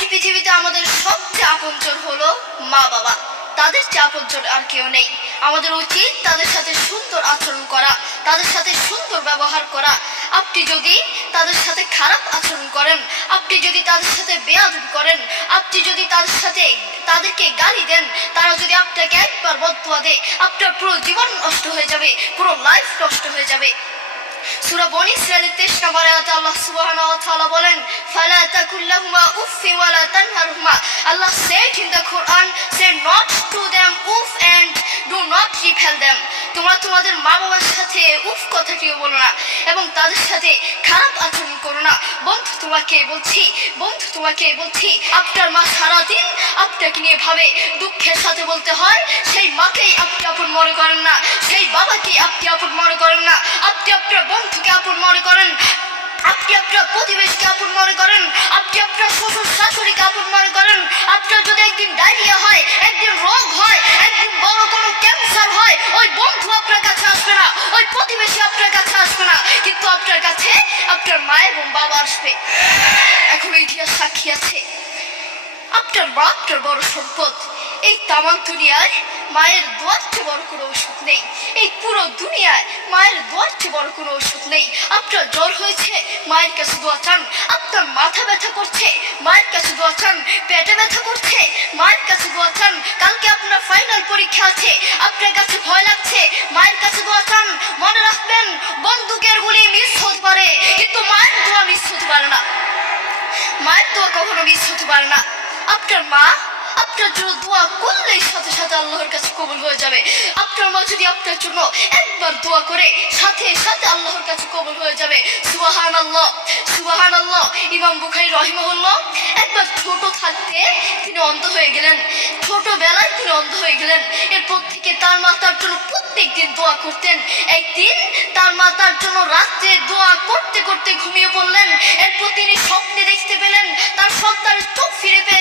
এই পৃথিবীতে আমাদের সবচেয়ে আপনজন হলো মা বাবা। তাদের চেয়ে আপনজন আর কেউ নেই। আমাদের উচিত তাদের সাথে সুন্দর আচরণ করা, তাদের সাথে সুন্দর ব্যবহার করা। আপনি যদি তাদের সাথে খারাপ আচরণ করেন, আপনি যদি তাদের সাথে বেয়াদবি করেন, আপনি যদি তাদের সাথে তাদেরকে গালি দেন, তারা যদি আপনাকে একবার বদুয়া দেয়, আপনার পুরো জীবন নষ্ট হয়ে যাবে, পুরো লাইফ নষ্ট হয়ে যাবে। সূরা বনি ইসরাঈলের 23 নম্বর আয়াতে আল্লাহ সুবহানাহু ওয়া তাআলা বলেন, ফালা তাকুল লাহুমা উফফি ওয়া লা তানহারহুমা। আল্লাহ said in the Quran, say not to them, উফ and do not repel them তোমরা তোমাদের মা বাবার সাথে উফ কথাটিও বলো না এবং তাদের সাথে খারাপ আচরণ করো না। বন্ধু, তোমাকে বলছি, বন্ধু, তোমাকে বলছি, আপনার মা সারাদিন আপনাকে নিয়ে ভাবে, দুঃখের সাথে বলতে হয়, সেই মাকেই আপনি আপন মনে করেন না, সেই বাবাকে আপনি আপন মনে করেন না, আপনি আপনার বন্ধুকে আপন মনে করেন, আপনি আপনার প্রতিবেশকে আপন মনে করেন, আপনি আপনার শ্বশুর শাশুড়িকে আপন মনে করেন, আপনার যদি একদিন ডায়রিয়া হয়, একদিন রোগ হয়, একদিন বড় ওই বন্ধু আপনার কাছে আসবে না, ওই প্রতিবেশী আপনার কাছে আসবে না, কিন্তু আপনার কাছে আপনার মা এবং বাবা আসবে। এখন ইতিহাস সাক্ষী আছে। আপনার মা, আপনার বড় সম্পদ। এই তামান দুনিয়ায় মায়ের দোয়ার চেয়ে বড় কোনো ওষুধ নেই। এই পুরো দুনিয়ায় মায়ের দোয়ার চেয়ে বড় কোনো ওষুধ নেই। আপনার জ্বর হয়েছে, মায়ের কাছে দোয়া চান। আপনার মাথা ব্যথা করছে, মায়ের কাছে দোয়া চান। পেটে ব্যথা করছে, মায়ের কাছে দোয়া চান। কালকে আপনার ফাইনাল পরীক্ষা আছে, আপনার কাছে ভয় লাগছে, মায়ের কাছে দোয়া চান। মনে রাখবেন, বন্দুকের গুলি মিস হতে পারে, কিন্তু মায়ের দোয়া মিস হতে পারে না। মায়ের দোয়া কখনো মিস হতে পারে না। আপনার মা আপনার জন্য দোয়া করলেই সাথে সাথে আল্লাহর কাছে কবুল হয়ে যাবে। আপনার মা যদি আপনার জন্য একবার দোয়া করে, সাথে সাথে আল্লাহর কাছে কবুল হয়ে যাবে। সুবাহান আল্লাহ সুবাহান আল্লাহ ইমাম বুখারি রহিমহুল্লাহ, একবার ছোট থাকতে তিনি অন্ধ হয়ে গেলেন। ছোটবেলায় তিনি অন্ধ হয়ে গেলেন। এরপর থেকে তার মা তার জন্য প্রত্যেক দিন দোয়া করতেন। একদিন তার মা তার জন্য রাত্রে দোয়া করতে করতে ঘুমিয়ে পড়লেন। এরপর তিনি স্বপ্নে দেখতে পেলেন, তার সন্তানের চোখ ফিরে পেয়েছে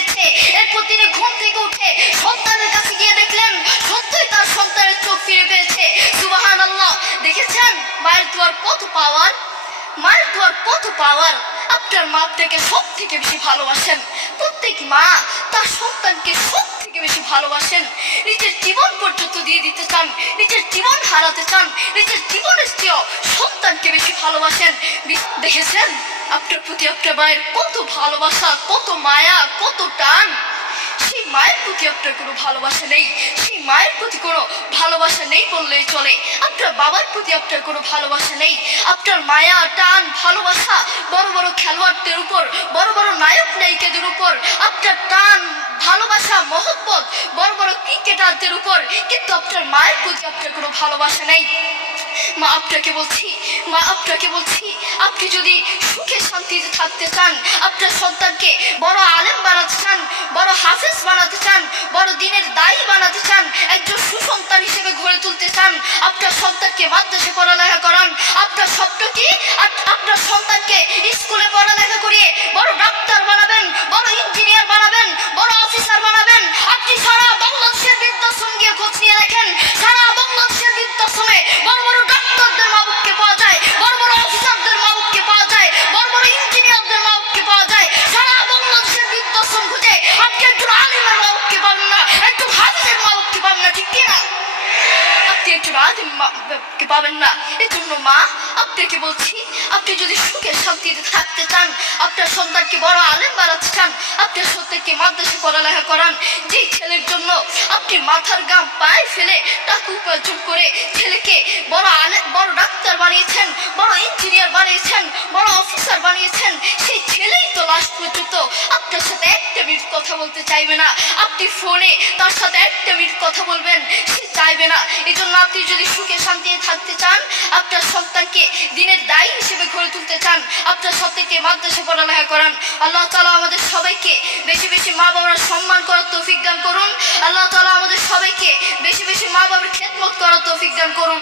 তিনি ঘুম থেকে উঠে সন্তানের কাছে গিয়ে দেখলেন সত্যই তার সন্তানের চোখ ফিরে পেয়েছে। সুবাহান আল্লাহ দেখেছেন? মায়ের দোয়ার কত পাওয়ার মায়ের দোয়ার কত পাওয়ার আপনার মা আপনাকে সব থেকে বেশি ভালোবাসেন। প্রত্যেক মা তার সন্তানকে সব থেকে বেশি ভালোবাসেন। নিজের জীবন পর্যন্ত দিয়ে দিতে চান, নিজের জীবন হারাতে চান, নিজের জীবনের চেয়েও সন্তানকে বেশি ভালোবাসেন। দেখেছেন? আপনার প্রতি আপনার মায়ের কত ভালোবাসা, কত মায়া, কত টান। সেই মায়ের প্রতি আপনার কোনো ভালোবাসা নেই। সেই মায়ের প্রতি কোনো ভালোবাসা নেই বললেই চলে। আপনার বাবার প্রতি আপনার কোনো ভালোবাসা নেই। আপনার মায়া, টান, ভালোবাসা বড় বড় খেলোয়াড়দের উপর, বড় বড় নায়ক নায়িকাদের উপর, আপনার টান, ভালোবাসা, মহব্বত বড় বড় ক্রিকেটারদের উপর। কিন্তু আপনার মায়ের প্রতি আপনার কোনো ভালোবাসা নেই। মা আপনাকে বলছি, মা আপনাকে বলছি, আপনি যদি সুখে শান্তিতে থাকতে চান, আপনার সন্তানকে বড় আলেম বানাতে চান, বড় হাফেজ বানাতে চান, বড় দিনের দায়ী বানাতে চান, একজন সুসন্তান হিসেবে গড়ে তুলতে চান, আপনার সন্তানকে মাদ্রাসে পড়ালেখা করান, আপনার স্বপ্ন কি আপনার সন্তানকে স্কুলে পড়ালেখা করিয়ে বড় ডাক্তার বানাবেন, বড় ইঞ্জিনিয়ার বানাবেন, বড় অফিসার বানাবেন, আপনি সারা বাংলাদেশের বৃদ্ধাশ্রম গিয়ে খোঁজ নিয়ে দেখেন আপনি একজন আলিম কে পাবেন না। এই জন্য মা, আপনাকে বলছি, আপনি যদি সুখে শান্তিতে থাকতে চান, আপনার সন্তানকে বড় আলেম বানাতে চান, আপনার সন্তানকে মাদ্রাসা পড়ালেখা করান, যেই ছেলের জন্য আপনি মাথার গাম পায়ে ফেলে টাকা উপার্জন করে ছেলেকে বড় আলেম বড় ডাক্তার বানিয়েছেন, বড় ইঞ্জিনিয়ার বানিয়েছেন, বড় অফিসার বানিয়েছেন, সেই ছেলেই তো লাস্ট পর্যন্ত আপনার সাথে একটা মিনিট কথা বলতে চাইবে না। আপনি ফোনে তার সাথে একটা মিনিট কথা বলবেন চাইবে না। এই জন্য আপনি যদি সুখে শান্তিতে থাকতে চান, আপনার সন্তানকে দিনের দায়ী হিসেবে গড়ে তুলতে চান, আপনার সন্তানকে মাদ্রাসা পড়ালেখা করান। আল্লাহ তালা আমাদের সবাইকে বেশি বেশি মা বাবার সম্মান করার তৌফিক দান করুন। আল্লাহ তালা আমাদের সবাইকে বেশি বেশি মা বাবার খেদমত করার তৌফিক দান করুন।